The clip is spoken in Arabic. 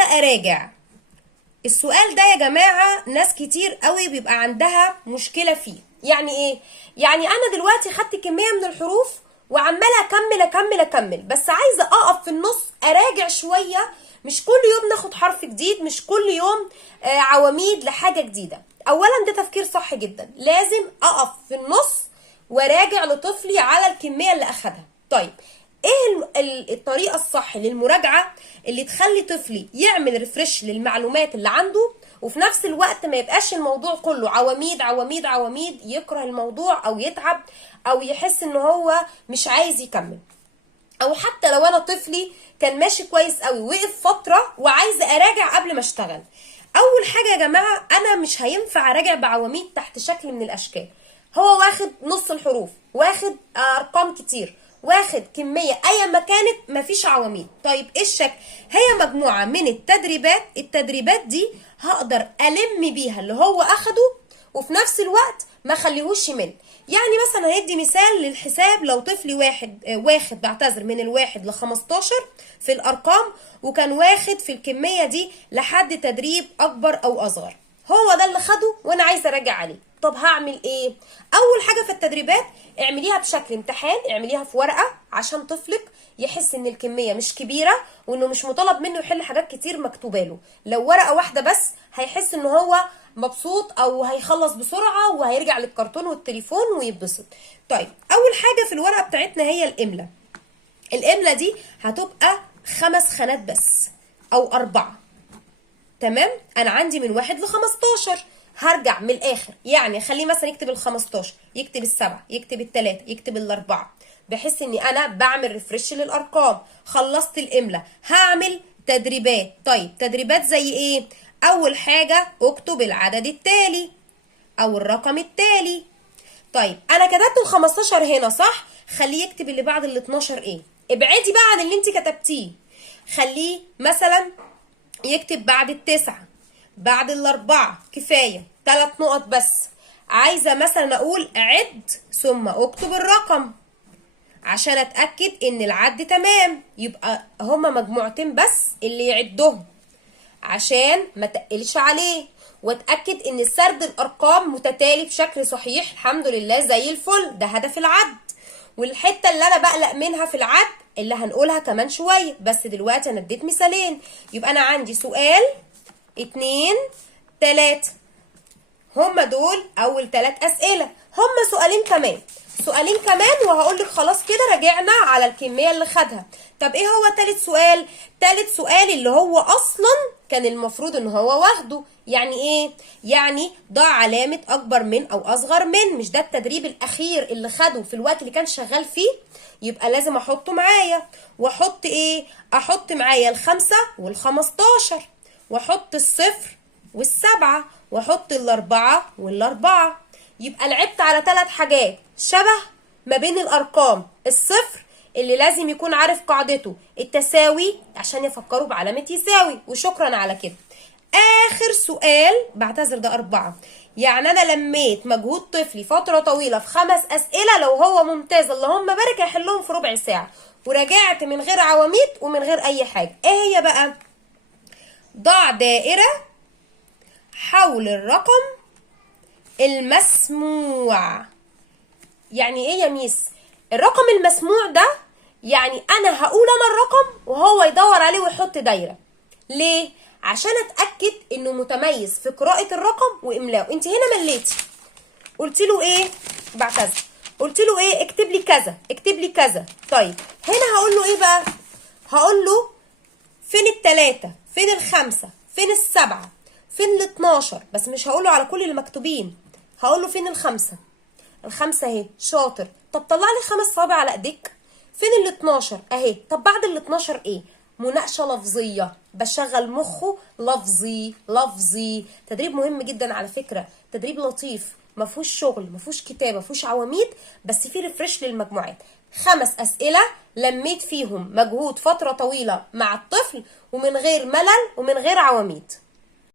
عايزة اراجع. السؤال ده يا جماعة ناس كتير قوي بيبقى عندها مشكلة فيه. يعني ايه؟ يعني انا دلوقتي خدت كمية من الحروف وعمالة اكمل بس عايزة اقف في النص اراجع شوية. مش كل يوم ناخد حرف جديد، مش كل يوم عواميد لحاجة جديدة. اولا ده تفكير صح جدا، لازم اقف في النص وراجع لطفلي على الكمية اللي اخدها. طيب ايه الطريقة الصح للمراجعة اللي تخلي طفلي يعمل ريفرش للمعلومات اللي عنده، وفي نفس الوقت ما يبقاش الموضوع كله عواميد عواميد عواميد، يكره الموضوع او يتعب او يحس ان هو مش عايز يكمل؟ او حتى لو انا طفلي كان ماشي كويس قوي وقف فترة وعايزة اراجع قبل ما اشتغل. اول حاجة يا جماعة، انا مش هينفع اراجع بعواميد تحت شكل من الاشكال. هو واخد نص الحروف، واخد ارقام كتير، واخد كمية ايا ما كانت، مفيش عواميد. طيب ايه الشكل؟ هي مجموعة من التدريبات دي هقدر الم بيها اللي هو اخده وفي نفس الوقت ما خليهوش يمل. يعني مثلا هندي مثال للحساب. لو طفلي واخد بعتذر من الواحد ل15 في الارقام، وكان واخد في الكمية دي لحد تدريب اكبر او اصغر، هو ده اللي خده وانا عايزه اراجع عليه. طب هعمل ايه؟ اول حاجه في التدريبات اعمليها بشكل امتحان، اعمليها في ورقه عشان طفلك يحس ان الكميه مش كبيره وانه مش مطالب منه يحل حاجات كتير مكتوبه له. لو ورقه واحده بس هيحس ان هو مبسوط او هيخلص بسرعه وهيرجع للكرتون والتليفون ويتبسط. طيب اول حاجه في الورقه بتاعتنا هي الاملا دي هتبقى 5 خانات بس او 4. تمام؟ انا عندي من 1 ل15. هرجع من الاخر، يعني خليه مثلا يكتب ال15، يكتب ال7، يكتب ال3، يكتب ال4، بحيث اني انا بعمل ريفرش للارقام. خلصت الاملا، هعمل تدريبات. طيب تدريبات زي ايه؟ اول حاجه اكتب العدد التالي او الرقم التالي. طيب انا كتبت ال15 هنا صح؟ خليه يكتب اللي بعد ال12 ايه. ابعدي بقى عن اللي انت كتبتيه، خليه مثلا يكتب بعد ال9، بعد ال4. كفايه 3 نقط بس. عايزه مثلا اقول عد ثم اكتب الرقم عشان اتاكد ان العد تمام، يبقى هما مجموعتين بس اللي يعدهم عشان ما تقلش عليه، واتاكد ان سرد الارقام متتالي بشكل صحيح. الحمد لله زي الفل، ده هدف العد. والحته اللي انا بقلق منها في العد اللي هنقولها كمان شويه، بس دلوقتي انا اديت مثالين. يبقى انا عندي سؤال 2 3، هما دول اول 3 اسئله. هما سؤالين كمان وهقول لك خلاص كده راجعنا على الكميه اللي خدها. طب ايه هو تالت سؤال؟ تالت سؤال اللي هو اصلا كان المفروض ان هو واخده. يعني ايه؟ يعني ضع علامه اكبر من او اصغر من. مش ده التدريب الاخير اللي خده في الوقت اللي كان شغال فيه؟ يبقى لازم احطه معايا. واحط ايه؟ احط معايا ال5 وال15، واحط الصفر والسبعة، واحط الاربعة والاربعة. يبقى لعبت على 3 حاجات شبه ما بين الارقام. الصفر اللي لازم يكون عارف قاعدته، التساوي عشان يفكروا بعلامة يساوي، وشكرا على كده. اخر سؤال بعتذر ده 4. يعني انا لميت مجهود طفلي فترة طويلة في 5 اسئلة، لو هو ممتاز اللهم بارك هيحلهم في ربع ساعة، وراجعت من غير عواميد ومن غير اي حاجة. ايه هي بقى؟ ضع دائرة حول الرقم المسموع. يعني ايه يا ميس الرقم المسموع ده؟ يعني انا هقول انا الرقم وهو يدور عليه ويحط دايره. ليه؟ عشان اتاكد انه متميز في قراءه الرقم واملائه. انت هنا مليتي، قلت له ايه؟ بعتذر، قلت له ايه؟ اكتب لي كذا، اكتب لي كذا. طيب هنا هقول له ايه بقى؟ هقول له فين ال3، فين ال5، فين ال7، فين ال12. بس مش هقوله على كل اللي مكتوبين، هقول له فين ال5 اهي. شاطر. طب طلع لي 5 صوابع على ايديك. فين ال12 اهي. طب بعد ال12 ايه؟ مناقشه لفظيه، بشغل مخه لفظي. تدريب مهم جدا على فكره، تدريب لطيف، ما فيهوش شغل، ما فيهوش كتابه، ما فيهوش عواميد، بس فيه ريفرش للمجموعات. 5 اسئله لميت فيهم مجهود فتره طويله مع الطفل ومن غير ملل ومن غير عواميد.